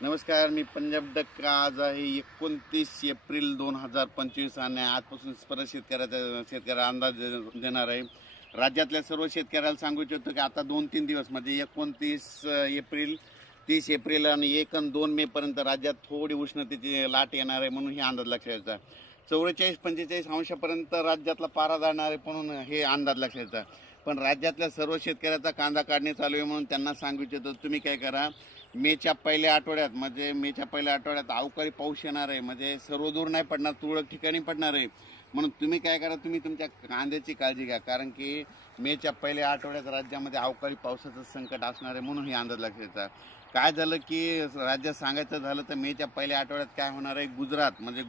नमस्कार, मी पंजाब डक्का. आज आहे 29 एप्रिल 2025 आणि आजपासून परत शेतकऱ्याला अंदाज देणार आहे. राज्यातल्या सर्व शेतकऱ्याला सांगू इच्छितो की आता 2-3 दिवस म्हणजे 29 एप्रिल, 30 एप्रिल आणि 1 आणि 2 मे पर्यंत राज्यात थोडी उष्णतेची लाट येणार आहे, म्हणून हे अंदाज लक्षात घ्यायचा. 44-45 अंशापर्यंत राज्यातला पारा जाणार आहे, म्हणून हे अंदाज लक्षात घ्यायचा. पण राज्यातल्या सर्व शेतकऱ्याचा कांदा काढणे चालू आहे, म्हणून त्यांना सांगू इच्छितो तुम्ही काय करा, मेच्या पहिल्या आठवड्यात अवकाळी पाऊस येणार आहे. म्हणजे सर्वदूर नाही पडणार, तुरळक ठिकाणी पडणार आहे. म्हणून तुम्ही काय करा, तुम्ही तुमच्या कांद्याची काळजी घ्या, कारण की मेच्या पहिल्या आठवड्यात राज्यामध्ये अवकाळी पावसाचं संकट असणार आहे, म्हणून हे अंदाज लक्षात घ्यायचा. काय झालं की राज्यात सांगायचं झालं तर मेच्या पहिल्या आठवड्यात काय होणार आहे,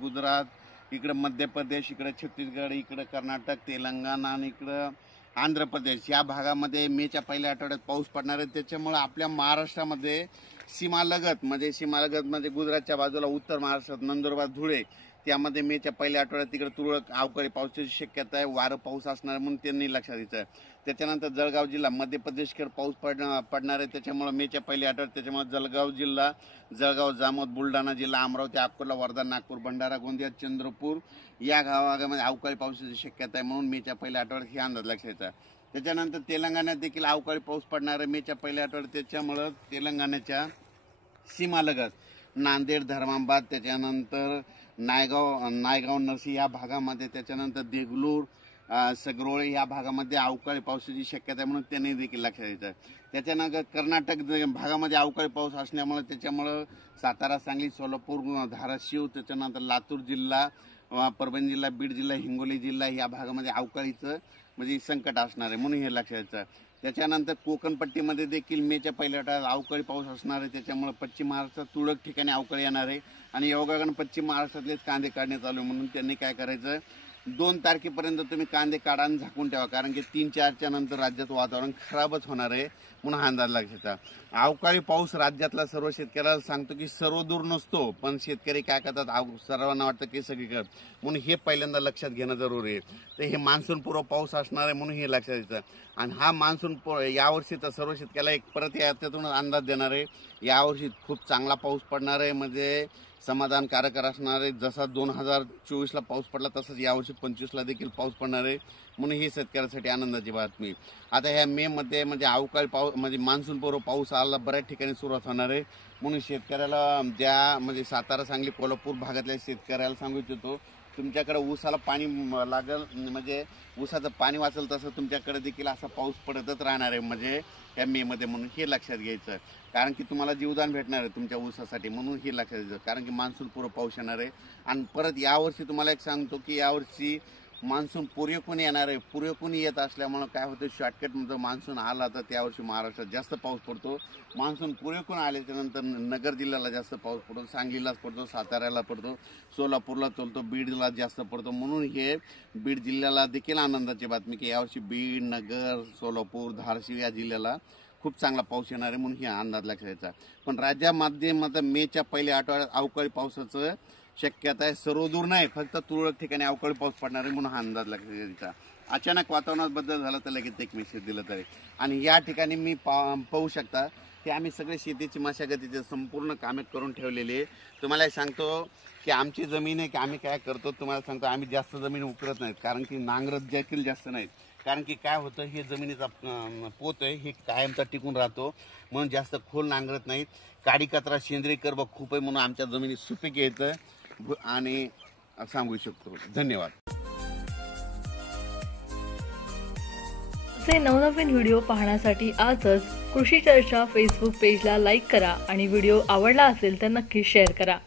गुजरात, इकडं मध्य प्रदेश, इकडं छत्तीसगड, इकडं कर्नाटक, तेलंगणा आणि इकडं आंध्र प्रदेश या भागामध्ये मेच्या पहिल्या आठवड्यात पाऊस पडणार आहे. त्याच्यामुळे आपल्या महाराष्ट्रामध्ये सीमालगत म्हणजे गुजरातच्या बाजूला उत्तर महाराष्ट्रात नंदुरबार, धुळे त्यामध्ये मेच्या पहिल्या आठवड्यात तिकडे तुरळक अवकाळी पावसाची शक्यता आहे, वारं पाऊस असणार म्हणून त्यांनी लक्षात द्यायचं आहे. त्याच्यानंतर जळगाव जिल्हा मध्य प्रदेशकडे पाऊस पडणार आहे. त्याच्यामुळे मेच्या पहिल्या आठवड्यात त्याच्यामुळे जळगाव, जामोद, बुलढाणा जिल्हा, अमरावती, अकोला, वर्धा, नागपूर, भंडारा, गोंदिया, चंद्रपूर या भागामध्ये अवकाळी पावसाची शक्यता आहे, म्हणून मेच्या पहिल्या आठवड्यात हे अंदाज लक्षात घ्यायचा. त्याच्यानंतर तेलंगणात देखील अवकाळी पाऊस पडणार आहे मेच्या पहिल्या आठवड्यात. त्याच्यामुळं तेलंगणाच्या सीमालगत नांदेड, धर्माबाद, त्याच्यानंतर नायगाव, नरसी या भागामध्ये, त्याच्यानंतर देगलूर, सगरोळे या भागामध्ये अवकाळी पावसाची शक्यता आहे, म्हणून त्यांनी देखील लक्षात द्यायचं. त्याच्यानंतर कर्नाटक भागामध्ये अवकाळी पाऊस असल्यामुळे त्याच्यामुळं सातारा, सांगली, सोलापूर, धाराशिव, त्याच्यानंतर लातूर जिल्हा, परभणी जिल्हा, बीड जिल्हा, हिंगोली जिल्हा या भागामध्ये अवकाळीचं म्हणजे संकट असणार आहे, म्हणून हे लक्षात द्यायचं. त्याच्यानंतर कोकणपट्टीमध्ये देखील मेच्या पहिल्या आठवड्यात अवकाळी पाऊस असणार आहे. त्याच्यामुळे पश्चिम महाराष्ट्रात तुरळक ठिकाणी अवकाळी येणार आहे आणि योगायोगानं पश्चिम महाराष्ट्रातलेच कांदे काढणे चालू आहे. म्हणून त्यांनी काय करायचं, 2 तारखेपर्यंत तुम्ही कांदे काढा आणि झाकून ठेवा, कारण की 3-4च्या नंतर राज्यात वातावरण खराबच होणार आहे, म्हणून हा अंदाज लक्षात. अवकाळी पाऊस राज्यातला सर्व शेतकऱ्याला सांगतो की सर्वदूर नसतो, पण शेतकरी काय करतात, सर्वांना वाटतं की सगळीकडे, म्हणून हे पहिल्यांदा लक्षात घेणं जरुरी आहे. तर हे मान्सून पूर्व पाऊस असणार आहे, म्हणून हे लक्षात द्यायचं. आणि हा मान्सून यावर्षी तर सर्व शेतकऱ्याला एक परत यातून अंदाज देणार आहे. यावर्षी खूप चांगला पाऊस पडणार आहे, म्हणजे समाधानकारक असणार आहे. जसा 2024ला पाऊस पडला तसंच यावर्षी 25ला देखील पाऊस पडणार आहे, म्हणून ही शेतकऱ्यासाठी आनंदाची बातमी. आता ह्या मे मध्ये म्हणजे अवकाळी पाऊस म्हणजे मान्सून पूर्व पाऊस आला बऱ्याच ठिकाणी सुरुवात होणार आहे, म्हणून शेतकऱ्याला ज्या म्हणजे सातारा, सांगली, कोल्हापूर भागातल्या शेतकऱ्याला सांगू इच्छितो, तुमच्याकडे ऊसाला पाणी लागल म्हणजे ऊसाचं पाणी वाचल तसं तुमच्याकडे देखील असा पाऊस पडतच राहणार आहे म्हणजे या मे मध्ये, म्हणून हे लक्षात घ्यायचं. कारण की तुम्हाला जीवदान भेटणार आहे तुमच्या ऊसासाठी, म्हणून हे लक्षात घ्यायचं. कारण की मान्सून पूर्व पाऊस येणार आहे. आणि परत यावर्षी तुम्हाला एक सांगतो की यावर्षी मान्सून पूर्वेकडून येणार आहे. पूर्वेकडून येत असल्यामुळे काय होतं, शॉर्टकटमध्ये मान्सून आला तर त्यावर्षी महाराष्ट्रात जास्त पाऊस पडतो. मान्सून पूर्वेकडून आल्याच्या नंतर नगर जिल्ह्याला जास्त पाऊस पडतो, सांगलीलाच पडतो, साताऱ्याला पडतो, सोलापूरला चलतो, बीडला जास्त पडतो. म्हणून हे बीड जिल्ह्याला देखील आनंदाची बातमी की यावर्षी बीड, नगर, सोलापूर, धाराशिव या जिल्ह्याला खूप चांगला पाऊस येणार आहे, म्हणून हे अंदाज लक्षात घ्यायचा. पण राज्यामध्ये मेच्या पहिल्या आठवड्यात अवकाळी पावसाचं शक्यता आहे. सर्वदूर नाही, फक्त तुरळक ठिकाणी अवकाळी पाऊस पडणार आहे, म्हणून हा अंदाज लक्षात घ्यायचा. अचानक वातावरणात बदल झाला तर लगेच एक मेसेज दिलं तरी. आणि या ठिकाणी मी पाहू शकता की आम्ही सगळे शेतीची मशागतीचे संपूर्ण कामे करून ठेवलेली आहे. तुम्हाला सांगतो की आमची जमीन आहे की आम्ही काय करतो, तुम्हाला सांगतो आम्ही जास्त जमीन उकरत नाहीत, कारण की नांगरत देखील जास्त नाहीत. कारण की काय होतं, हे जमिनीचा पोत आहे हे कायमचा टिकून राहतो, म्हणून जास्त खोल नांगरत नाहीत. काडी कचरा, सेंद्रिय कर्ब खूप आहे, म्हणून आमच्या जमिनीत सुपीक येतं आणि सांगू शकतो. धन्यवाद. असे नवनवीन व्हिडिओ पाहण्यासाठी आजच कृषी चर्चा फेसबुक पेजला लाईक करा आणि व्हिडिओ आवडला असेल तर नक्की शेअर करा.